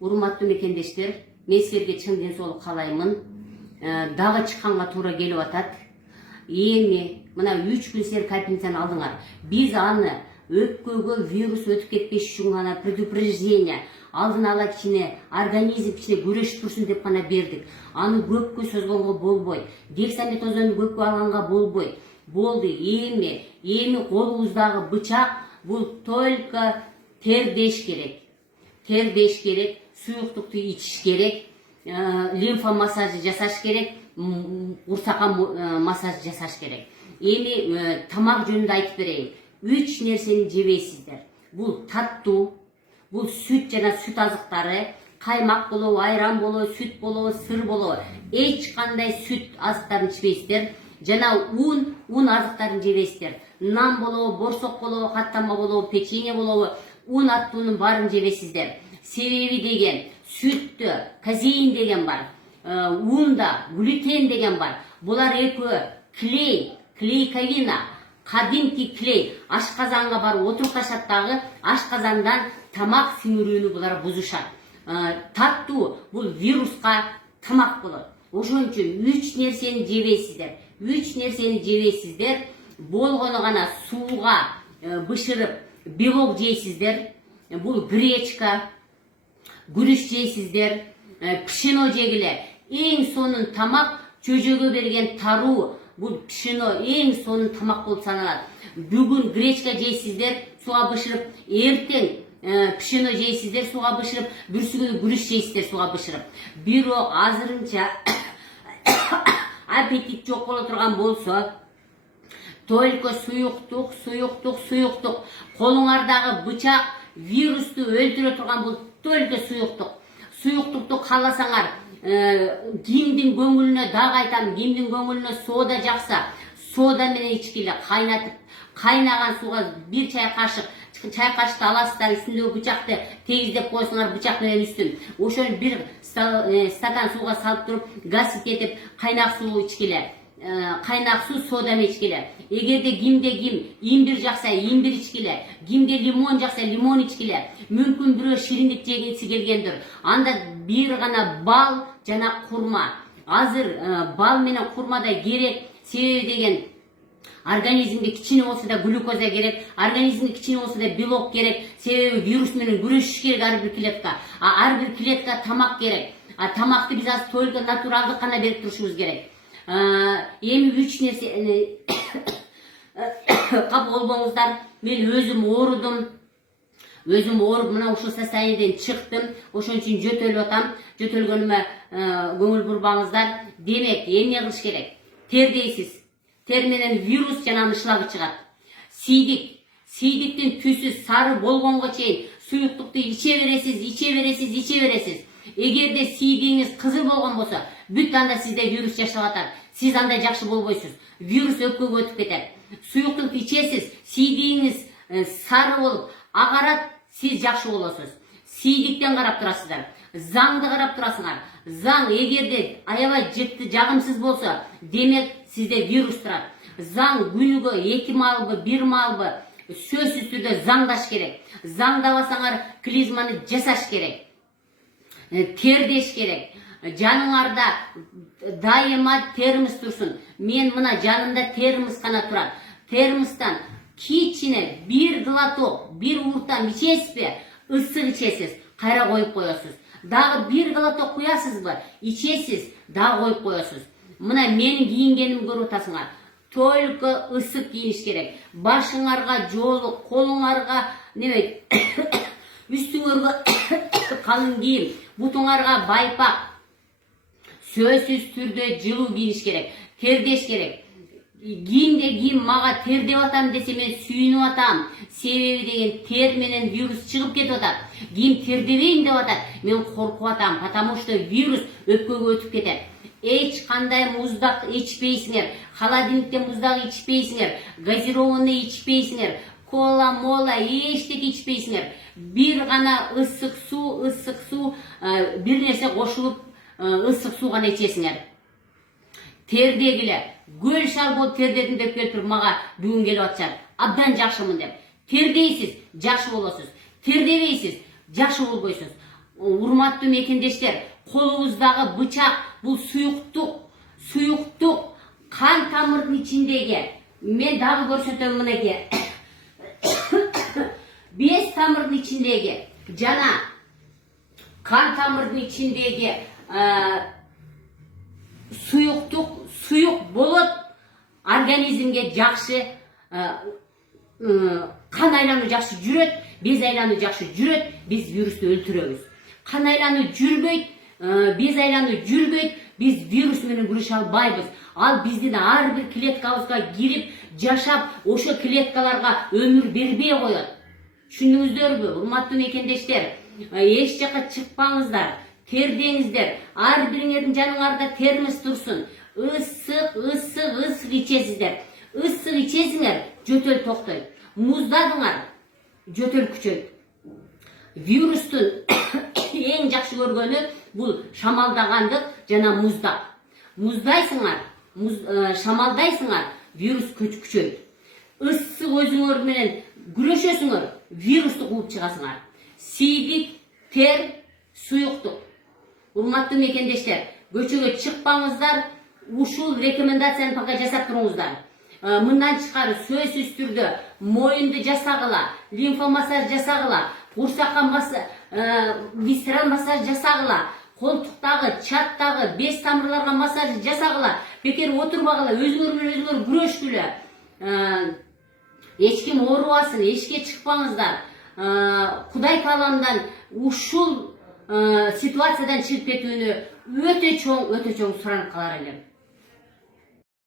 Урматтуу мекендештер, мен силерге чын денсаулык каалаймын. Дагы чыкканга туура келип атат. Эми мына 3 күн силер капельницаны алдыңар. Биз аны өпкөгө вирус өтүп кетпеш үчүн гана предупреждение, алдын ала кичине организм кичине күрөшүп турсун деп гана бердик. Аны көпкө созгонго болбой, дексаметазонду көпкө алганга болбой. Болду. Эми колубуздагы бычак бул только тердеш керек. Тердеш керек, суюктукту ичиш керек, лимфа массажы жасаш керек, урсакка массаж жасаш керек. Эми тамак жөнүндө айтып берейин. 3 нерсени жебейсиздер. Бул таттуу, бул сүт жана сүт азыктары, каймак болобу, айран болобу, сүт болобу, сыр болобу, эч кандай сүт азыктарын ичпейсиздер. Жана un азыктарын жебейсиздер. Нан болобу, борсок болобу, каттама болобу, печенье болобу, un аттуунун баарын жебейсиздер. Себеби деген сүттө казеин деген бар, унда глютен деген бар. Булар экөө клейковина, кадимки клей. Ашказанга барып отуркашат дагы, ашказандан тамак сиңирүүнү булар бузушат. Таттуу бул вируска тамак болот. Ошон үчүн 3 нерсени жебейсиздер. 3 нерсени жебейсиздер. Болгону гана сууга бышырып белок жейсиздер. Бул гречка, күрүч жейсиздер, пшено жегиле. Эң сонун тамак чөжөгө берген таруу. Бул пшено эң сонун тамак болуп саналат. Бүгүн гречка жейсиздер, суга бышырып, эртең пшено жейсиздер, суга бышырып, бүрсүгүнү күрүч жейсиздер, суга бышырып. Бирок азырынча аппетит жок боло турган болсо, только суюктук. Колуңардагы бычак вирусту өлтүрө турган бул только суюктук. Суюктукту кааласаңар, кимдин көңүлүнө дагы айтам, кимдин көңүлүнө сода жакса, сода менен ичкиле, кайнатып, кайнаган сууга 1 чай кашыкты аласыздар, үстүндөгү бычакты тегиздеп коесуңар, бычак менен үстүн. Ошону 1 стакан сууга салып туруп, газ этип, кайнак суу ичкиле. Кайнак суу сода менен ичкиле. Эгерде кимде имбир жакса, имбир ичкиле. Кимде лимон жакса, лимон ичкиле. Мүмкүн бирөө шириндик жегиси келгендир. Анда бир гана бал жана курма. Азыр бал менен курмада керек. Себеби деген организмге кичине болсо да глюкоза керек, организмге кичине болсо да белок керек. Себеби вирус менен күрөшүш керек ар бир клетка. Ар бир клетка тамак керек. Тамакты биз азыр только натуралдык гана берип турушубуз керек. Эми 3 нерсени кабыл болбоңуздар. Мен өзүм оорудум. Мына ушул состояниеден чыктым. Ошон үчүн жөтөлүп атам. Жөтөлгөнүмө көңүл бурбаңыздар. Демек, эмне кылыш керек? Тердейсиз. Тер менен вирус жана ышлагы чыгат. Сийдиктин түсү сары болгонго чейин суюктукту иче бересиз. Эгерде сийдигиңиз кызыл болгон болсо, бүт анда сизде вирус жашап атат. Сиз андай жакшы болбойсуз. Вирус өпкөгө өтүп кетет. Суюктукту ичесиз, сийдигиңиз сары болуп агарат, сиз жакшы болосуз. Сийдиктен карап турасыздар. Заңды карап турасыңар. Заң эгерде аябай жыкты, жагымсыз болсо, демек сизде вирус турат. Заң күнүгө 2 маалбы, 1 маалбы сөзсүз түрдө заңдаш керек. Заңдабасаңар клизманы жасаш керек. Тердеш керек. Жаныңарда дайыма термос турсун. Мен мына жанымда термос гана турат. Термостан кичине 1 глоток, 1 уртам ичесизби? Ысык ичесиз, кайра коюп коесуз. Дагы 1 глоток куясызбы? Ичесиз, дагы коюп коесуз. Мына менин кийингенимди көрүп атасыңар. Только ысык кийиш керек. Башыңарга жоолук, колуңарга неме үстүңөргө калың кийим, бутуңарга байпак. Сөзсүз түрдө жылуу кийиш керек. Тердеш керек. Кийим мага тердеп атам десе мен сүйүнүп атам. Себеби деген тер менен вирус чыгып кетип атат. Кийим тердебейин деп атат. Мен коркуп атам, потому что вирус өпкөгө өтүп кетет. Эч кандай муздак ичпейсиңер, холодильниктен муздак ичпейсиңер, газированный ичпейсиңер, кола, мола, эчтеке ичпейсиңер. Бир гана ысык суу, бир нерсе кошулуп ысык суу гана ичесиңер. Тердегиле, гөл шал болуп тердедим деп келип туруп мага бүгүн келип атышат. Абдан жакшымын деп. Тердейсиз, жакшы болосуз. Тердебейсиз, жакшы болбойсуз. Урматтуу мекендештер, колубуздагы бычак бул суюктук кан тамырдын ичиндеги, мен дагы көрсөтөм мынакей. 5 тамырдын ичиндеги жана kan тамырдын ичиндеги суюк болот, организмге жакшы kan айлануу жакшы жүрөт, без айлануу жакшы жүрөт, биз вирусту өлтүрөбүз. Kan айлануу жүрбөйт, без айлануу жүрбөйт, биз вирус менен күрөшө албайбыз. Ал биздин ар бир клеткабызга кирип, жашап, ошо клеткаларга өмүр бербей коет. Түшүндүңүздөрбү, урматтуу мекендештер? Эч жака чыкпаңыздар, тердеңиздер, ар бириңердин жаныңарда термос турсун. Ысык ичесиздер. Ысык ичесиңер, жөтөл токтойт. Муздадыңар, жөтөл күчөйт. Вирустун эң жакшы көргөнү бул шамалдагандык жана муздак. Муздайсыңар, шамалдайсыңар, вирус күчөйт. Ысык өзүңөр менен күрөшөсүңөр, вирусту кууп чыгасыңар. Сийдик, тер, суюктук. Урматтуу мекендештер, көчөгө чыкпаңыздар, ушул рекомендацияны пока жасап туруңуздар. Мындан тышкары сөзсүз түрдө моюнду жасагыла, лимфомассаж жасагыла, курсакка висцерал массаж жасагыла, колтуктагы, чаттагы, 5 тамырларга массаж жасагыла. Бекер отурбагыла, өзүңөр менен өзүңөр күрөшкүлө. Эч ким оорубасын, эчке чыкпаңыздар. Кудай каалагандан ушул ситуациядан чыгып кетүүнү өтө чоң суранып калар элем.